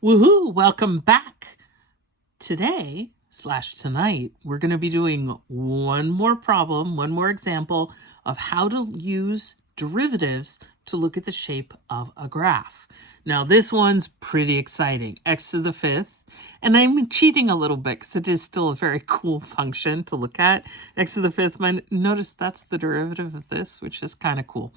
Woohoo! Welcome back. Today/tonight, we're going to be doing one more problem, one more example of how to use derivatives to look at the shape of a graph. Now, this one's pretty exciting. X to the fifth. And I'm cheating a little bit because it is still a very cool function to look at. X to the fifth, notice that's the derivative of this, which is kind of cool.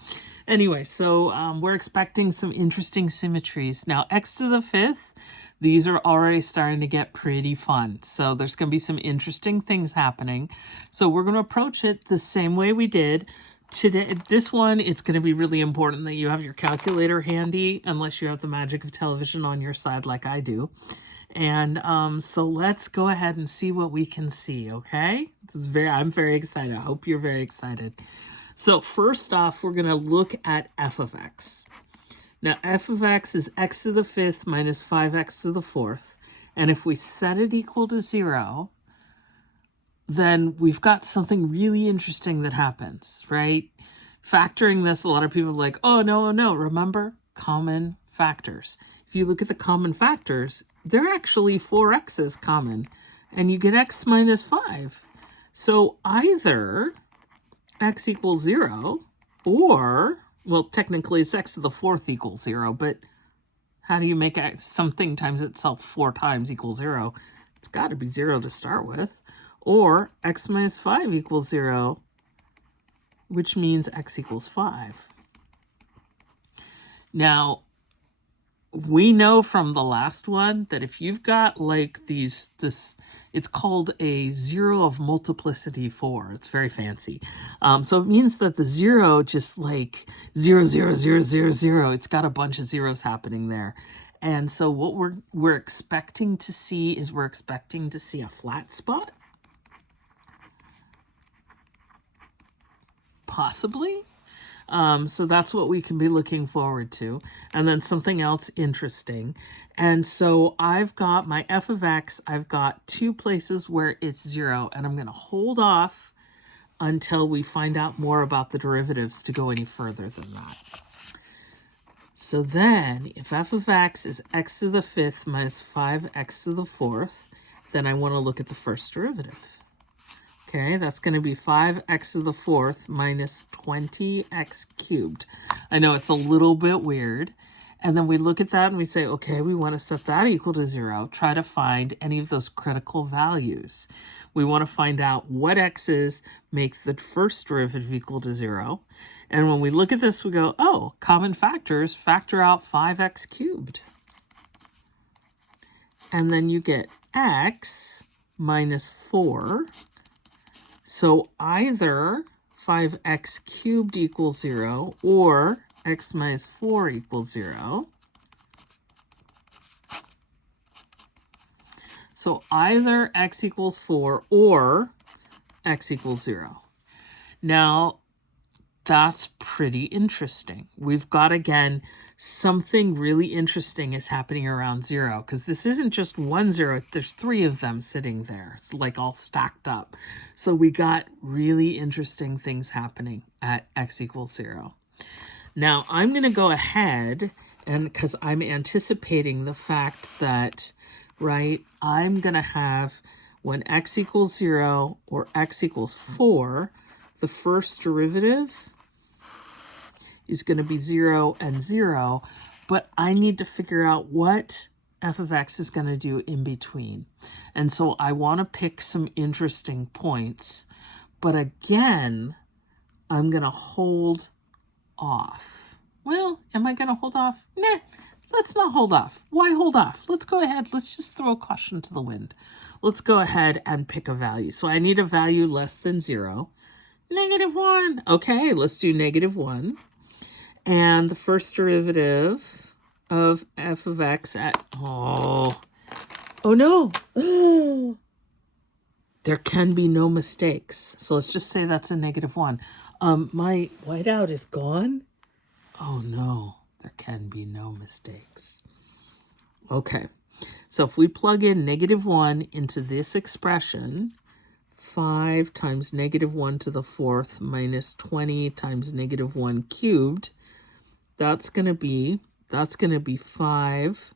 Anyway, so we're expecting some interesting symmetries. Now, x to the fifth, these are already starting to get pretty fun. So there's going to be some interesting things happening. So we're going to approach it the same way we did today. This one, it's going to be really important that you have your calculator handy, unless you have the magic of television on your side like I do. And so let's go ahead and see what we can see, okay? I'm very excited. I hope you're very excited. So first off, we're going to look at f of x. Now, f of x is x to the fifth minus 5x to the fourth. And if we set it equal to 0, then we've got something really interesting that happens, right? Factoring this, a lot of people are like, oh, no. Remember, common factors. If you look at the common factors, they're actually 4x's common, and you get x minus 5. So either x equals 0, or, well, technically it's x to the fourth equals 0, but how do you make something times itself 4 times equals 0? It's got to be 0 to start with. Or x minus 5 equals 0, which means x equals 5. Now, we know from the last one that if you've got like it's called a 0 of multiplicity 4. It's very fancy. So it means that the 0 just like 0, 0, 0, 0, 0. It's got a bunch of zeros happening there. And so what we're expecting to see is we're expecting to see a flat spot. Possibly. So that's what we can be looking forward to. And then something else interesting. And so I've got my f of x, I've got 2 places where it's 0, and I'm going to hold off until we find out more about the derivatives to go any further than that. So then, if f of x is x to the fifth minus 5x to the fourth, then I want to look at the first derivative. Okay, that's going to be 5x to the fourth minus 20x cubed. I know it's a little bit weird. And then we look at that and we say, okay, we want to set that equal to 0. Try to find any of those critical values. We want to find out what x's make the first derivative equal to 0. And when we look at this, we go, oh, common factors, factor out 5x cubed. And then you get x minus 4. So either 5x cubed equals 0 or x minus 4 equals 0. So either x equals 4 or x equals 0. Now, that's pretty interesting. We've got, again, something really interesting is happening around 0, because this isn't just 1 0. There's 3 of them sitting there. It's like all stacked up. So we got really interesting things happening at x equals 0. Now, I'm going to go ahead, and because I'm anticipating the fact that, right, I'm going to have when x equals 0 or x equals 4, the first derivative is going to be 0 and 0, but I need to figure out what f of x is going to do in between. And so I want to pick some interesting points, but again, I'm going to hold off. Well, am I going to hold off? Nah, let's not hold off. Why hold off? Let's go ahead. Let's just throw caution to the wind. Let's go ahead and pick a value. So I need a value less than 0. -1. Okay, let's do -1. And the first derivative of f of x at, oh no. There can be no mistakes. So let's just say that's a -1. My whiteout is gone. Oh no, there can be no mistakes. Okay, so if we plug in -1 into this expression, 5 times -1 to the fourth minus 20 times -1 cubed, that's going to be 5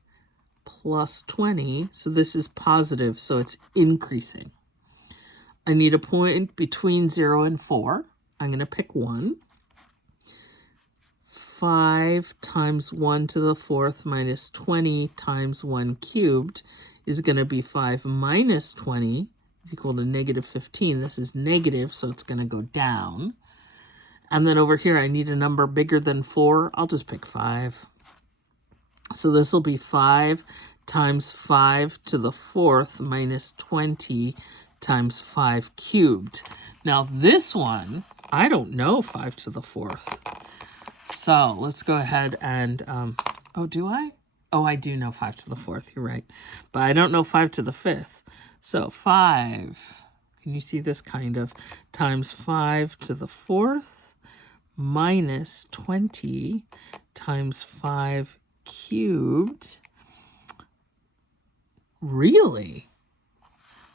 plus 20. So this is positive, so it's increasing. I need a point between 0 and 4. I'm going to pick 1. 5 times 1 to the 4th minus 20 times 1 cubed is going to be 5 minus 20 is equal to negative 15. This is negative, so it's going to go down. And then over here, I need a number bigger than 4. I'll just pick 5. So this will be 5 times 5 to the 4th minus 20 times 5 cubed. Now this one, I don't know 5 to the 4th. So let's go ahead and, oh, do I? Oh, I do know 5 to the 4th, you're right. But I don't know 5 to the 5th. So 5, can you see this kind of, times 5 to the 4th minus 20 times 5 cubed. Really?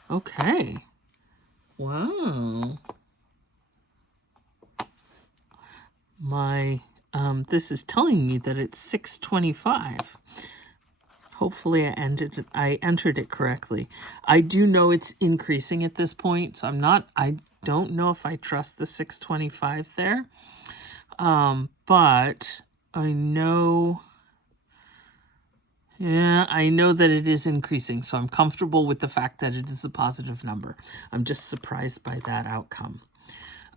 Okay. Wow. My this is telling me that it's 625. Hopefully I entered it correctly. I do know it's increasing at this point, so I don't know if I trust the 625 there. But I know that it is increasing, so I'm comfortable with the fact that it is a positive number. I'm just surprised by that outcome.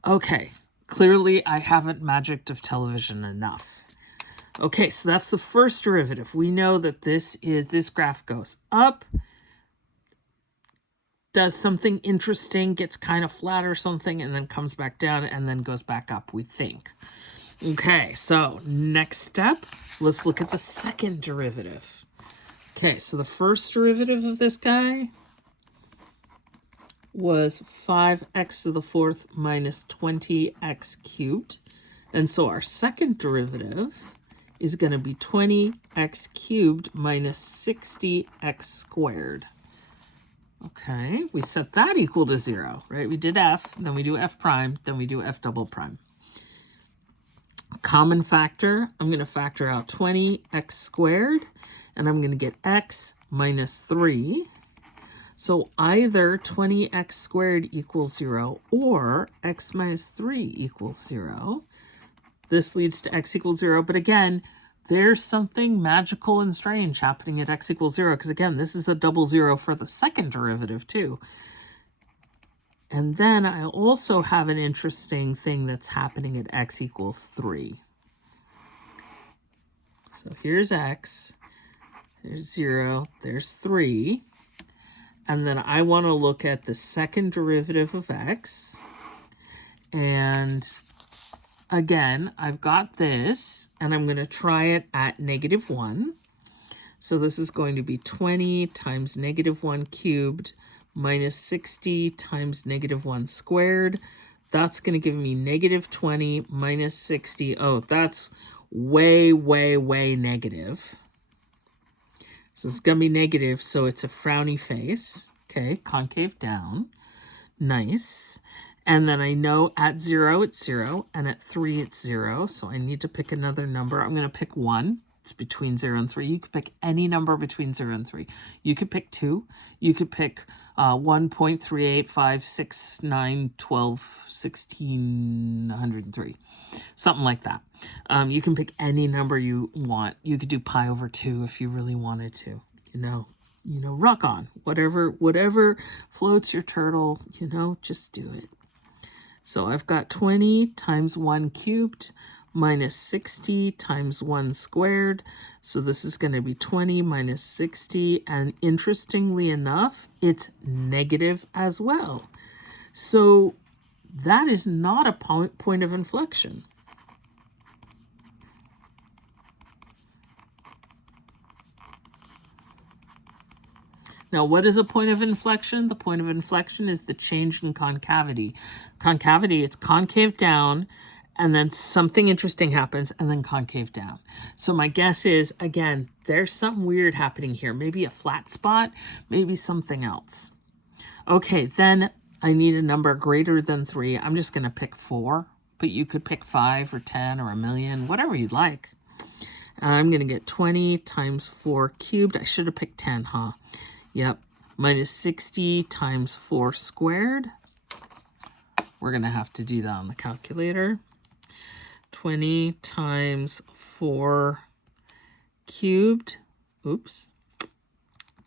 Okay. Clearly, I haven't magicked of television enough. Okay, so that's the first derivative. We know that this graph goes up, does something interesting, gets kind of flat or something, and then comes back down and then goes back up, we think. Okay, so next step, let's look at the second derivative. Okay, so the first derivative of this guy was 5x to the 4th minus 20x cubed. And so our second derivative is going to be 20x cubed minus 60x squared. Okay, we set that equal to 0, right? We did f, then we do f prime, then we do f double prime. Common factor, I'm going to factor out 20x squared, and I'm going to get x minus 3. So either 20x squared equals 0 or x minus 3 equals 0. This leads to x equals 0. But again, there's something magical and strange happening at x equals 0. Because again, this is a double 0 for the second derivative too. And then I also have an interesting thing that's happening at x equals 3. So here's x. There's 0. There's 3. And then I want to look at the second derivative of x. And again, I've got this, and I'm going to try it at negative 1. So this is going to be 20 times negative 1 cubed minus 60 times negative 1 squared. That's going to give me negative 20 minus 60. Oh, that's way, way, way negative. So it's going to be negative, so it's a frowny face. Okay, concave down. Nice. And then I know at 0, it's 0, and at 3, it's 0. So I need to pick another number. I'm going to pick 1. It's between 0 and 3. You could pick any number between 0 and 3. You could pick 2. You could pick 1.38569121603, something like that. You can pick any number you want. You could do pi over 2 if you really wanted to. Rock on. Whatever floats your turtle, just do it. So I've got 20 times 1 cubed minus 60 times 1 squared. So this is going to be 20 minus 60. And interestingly enough, it's negative as well. So that is not a point of inflection. Now, what is a point of inflection? The point of inflection is the change in concavity. Concavity, it's concave down, and then something interesting happens, and then concave down. So my guess is, again, there's something weird happening here. Maybe a flat spot, maybe something else. Okay, then I need a number greater than 3. I'm just going to pick 4, but you could pick 5 or 10 or a million, whatever you'd like. I'm going to get 20 times 4 cubed. I should have picked 10, huh? Yep. Minus 60 times 4 squared. We're going to have to do that on the calculator. 20 times 4 cubed. Oops.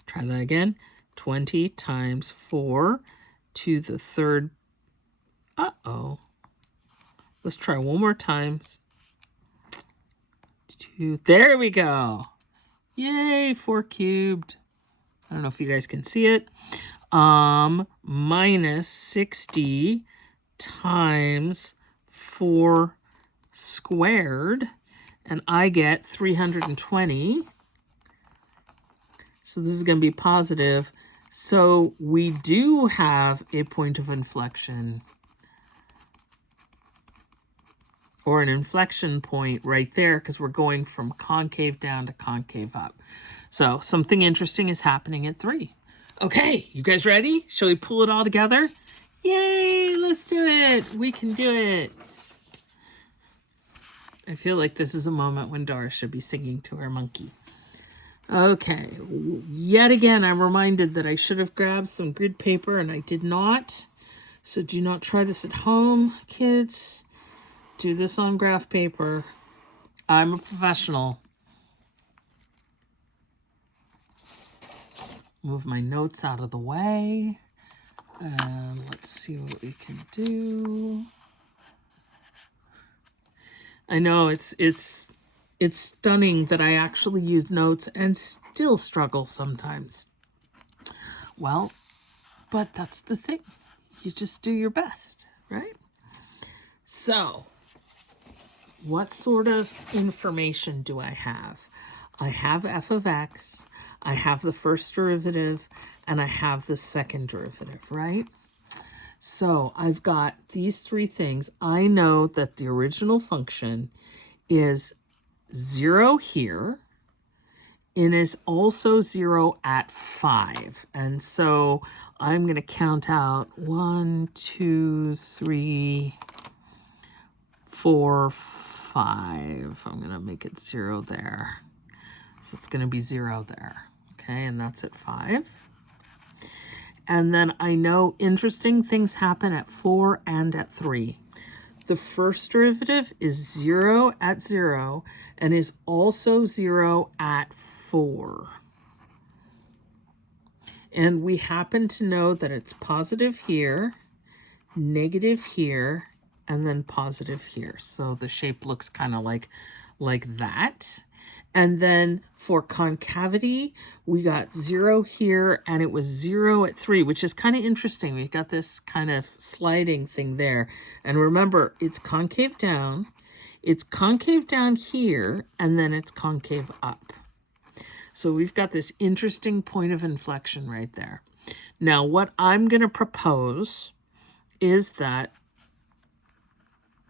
Try that again. 20 times 4 to the third. Uh-oh. Let's try one more time. There we go. Yay, 4 cubed. I don't know if you guys can see it. Minus 60 times 4 squared. And I get 320. So this is going to be positive. So we do have a point of inflection, or an inflection point right there, because we're going from concave down to concave up. So something interesting is happening at 3. Okay, you guys ready? Shall we pull it all together? Yay, let's do it. We can do it. I feel like this is a moment when Doris should be singing to her monkey. Okay, yet again, I'm reminded that I should have grabbed some grid paper and I did not. So do not try this at home, kids. Do this on graph paper. I'm a professional. Move my notes out of the way. And let's see what we can do. I know it's stunning that I actually use notes and still struggle sometimes. Well, but that's the thing. You just do your best, right? So, what sort of information do I have? I have f of x, I have the first derivative, and I have the second derivative, right? So I've got these 3 things. I know that the original function is 0 here and is also 0 at 5. And so I'm going to count out 1, 2, 3, 4, 5. I'm going to make it 0 there. So it's going to be 0 there. Okay, and that's at 5. And then I know interesting things happen at 4 and at 3. The first derivative is 0 at 0 and is also 0 at 4. And we happen to know that it's positive here, negative here, and then positive here. So the shape looks kind of like that. And then for concavity, we got 0 here, and it was 0 at 3, which is kind of interesting. We've got this kind of sliding thing there. And remember, it's concave down here, and then it's concave up. So we've got this interesting point of inflection right there. Now, what I'm going to propose is that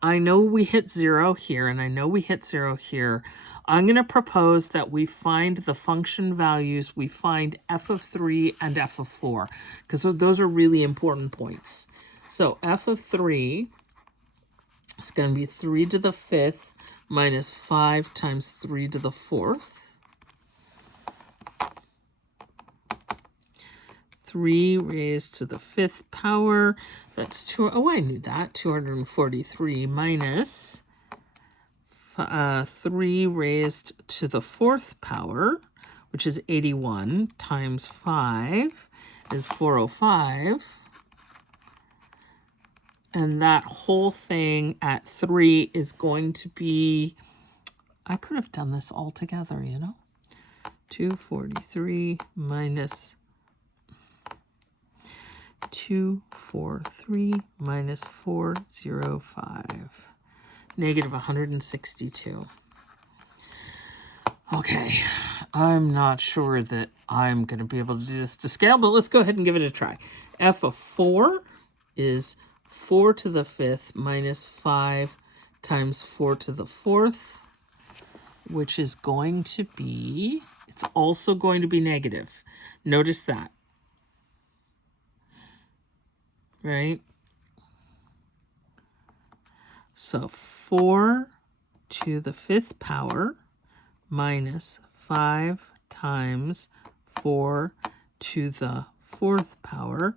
I know we hit 0 here, and I know we hit 0 here. I'm going to propose that we find the function values. We find f of 3 and f of 4, because those are really important points. So f of 3 is going to be 3 to the 5th minus 5 times 3 to the 4th. 3 raised to the 5th power. That's 2. Oh, I knew that. 243 minus 3 raised to the 4th power, which is 81, times 5 is 405. And that whole thing at 3 is going to be, I could have done this all together, you know. 243 minus 243 minus 405, negative 162. Okay, I'm not sure that I'm going to be able to do this to scale, but let's go ahead and give it a try. F of 4 is 4 to the 5th minus 5 times 4 to the 4th, which is going to be, it's also going to be negative. Notice that. Right? So 4 to the 5th power minus 5 times 4 to the 4th power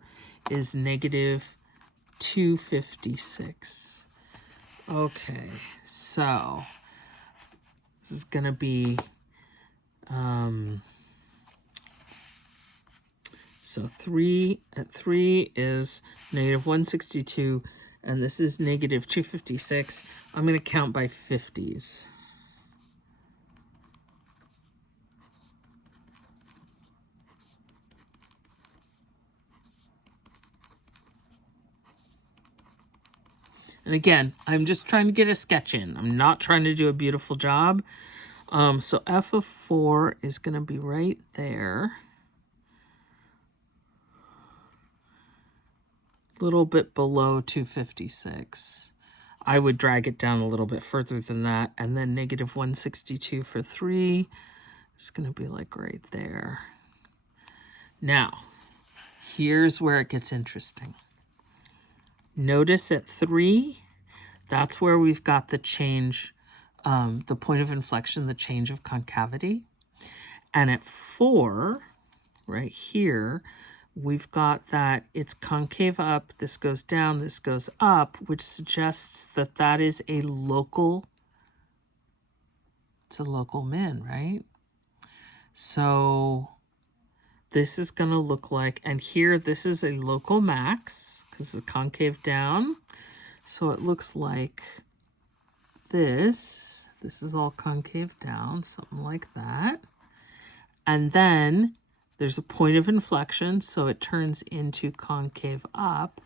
is negative 256. Okay, so this is going to be, so 3 at 3 is negative 162, and this is negative 256. I'm going to count by 50s. And again, I'm just trying to get a sketch in. I'm not trying to do a beautiful job. So f of 4 is going to be right there. A little bit below 256. I would drag it down a little bit further than that. And then negative 162 for 3 is going to be like right there. Now, here's where it gets interesting. Notice at 3, that's where we've got the change, the point of inflection, the change of concavity. And at 4, right here, we've got that it's concave up, this goes down, this goes up, which suggests that that is a local, it's a local min, right? So this is going to look like, and here this is a local max, because it's concave down. So it looks like this. This is all concave down, something like that. And then there's a point of inflection, so it turns into concave up,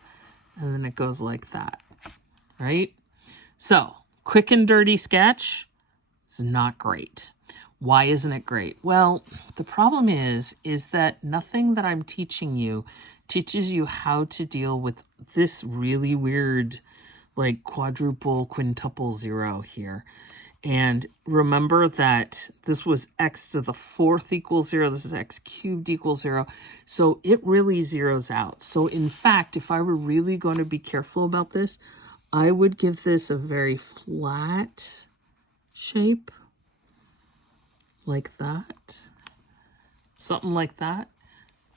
and then it goes like that, right? So, quick and dirty sketch is not great. Why isn't it great? Well, the problem is that nothing that I'm teaching you teaches you how to deal with this really weird, like quadruple, quintuple zero here. And remember that this was x to the 4th equals 0. This is x cubed equals 0. So it really zeroes out. So in fact, if I were really going to be careful about this, I would give this a very flat shape. Like that. Something like that.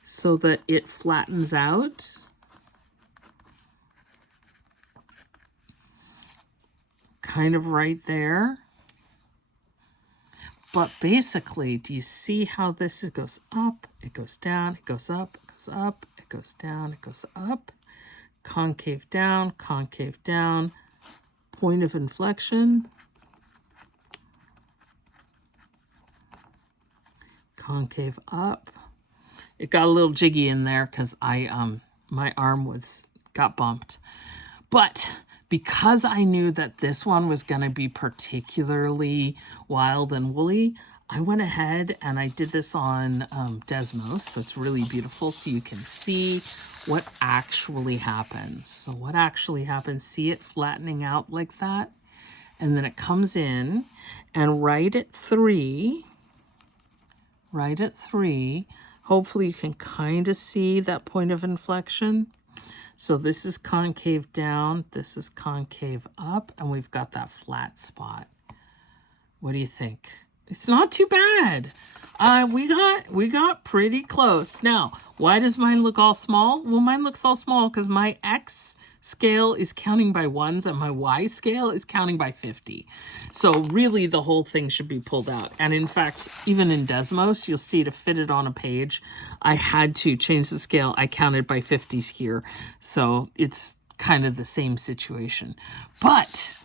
So that it flattens out. Kind of right there. But basically, do you see how this goes up, it goes down, it goes up, it goes up, it goes down, it goes up, concave down, point of inflection, concave up. It got a little jiggy in there because my arm got bumped. But because I knew that this one was going to be particularly wild and woolly, I went ahead and I did this on Desmos, so it's really beautiful, so you can see what actually happens. So what actually happens, see it flattening out like that? And then it comes in, and right at 3, hopefully you can kind of see that point of inflection. So this is concave down, this is concave up, and we've got that flat spot. What do you think? It's not too bad. We got pretty close. Now, why does mine look all small? Well, mine looks all small because my X scale is counting by 1s and my Y scale is counting by 50. So really the whole thing should be pulled out. And in fact, even in Desmos, you'll see to fit it on a page, I had to change the scale. I counted by 50s here. So it's kind of the same situation. But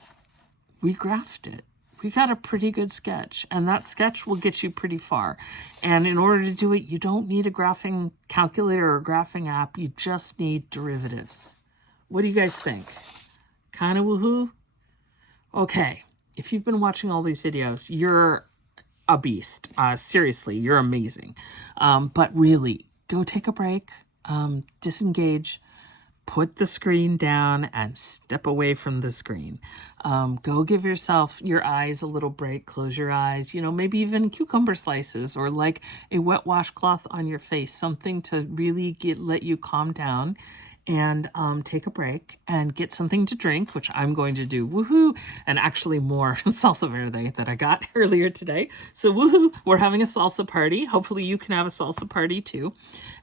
we graphed it. We got a pretty good sketch, and that sketch will get you pretty far. And in order to do it, you don't need a graphing calculator or a graphing app. You just need derivatives. What do you guys think? Kind of woohoo? Okay, if you've been watching all these videos, you're a beast. Seriously, you're amazing. But really, go take a break, disengage, put the screen down and step away from the screen. Go give yourself, your eyes a little break, close your eyes, maybe even cucumber slices or like a wet washcloth on your face, something to really let you calm down and take a break and get something to drink, which I'm going to do. Woohoo! And actually more salsa verde that I got earlier today. So woohoo! We're having a salsa party. Hopefully you can have a salsa party too,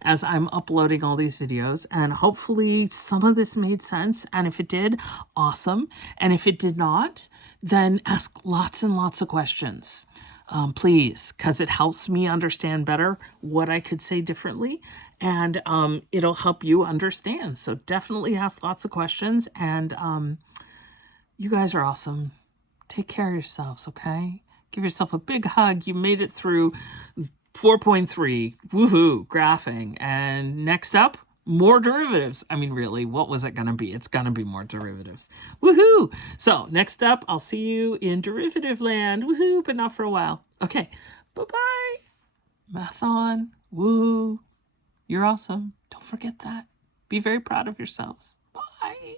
as I'm uploading all these videos. And hopefully some of this made sense. And if it did, awesome. And if it did not, then ask lots and lots of questions. Please, because it helps me understand better what I could say differently, and it'll help you understand. So definitely ask lots of questions, and you guys are awesome. Take care of yourselves, okay? Give yourself a big hug. You made it through 4.3. Woohoo, graphing. And next up, more derivatives. I mean, really, what was it going to be? It's going to be more derivatives. Woohoo! So next up, I'll see you in derivative land. Woohoo, but not for a while. Okay, bye-bye. Math on. Woo. You're awesome. Don't forget that. Be very proud of yourselves. Bye.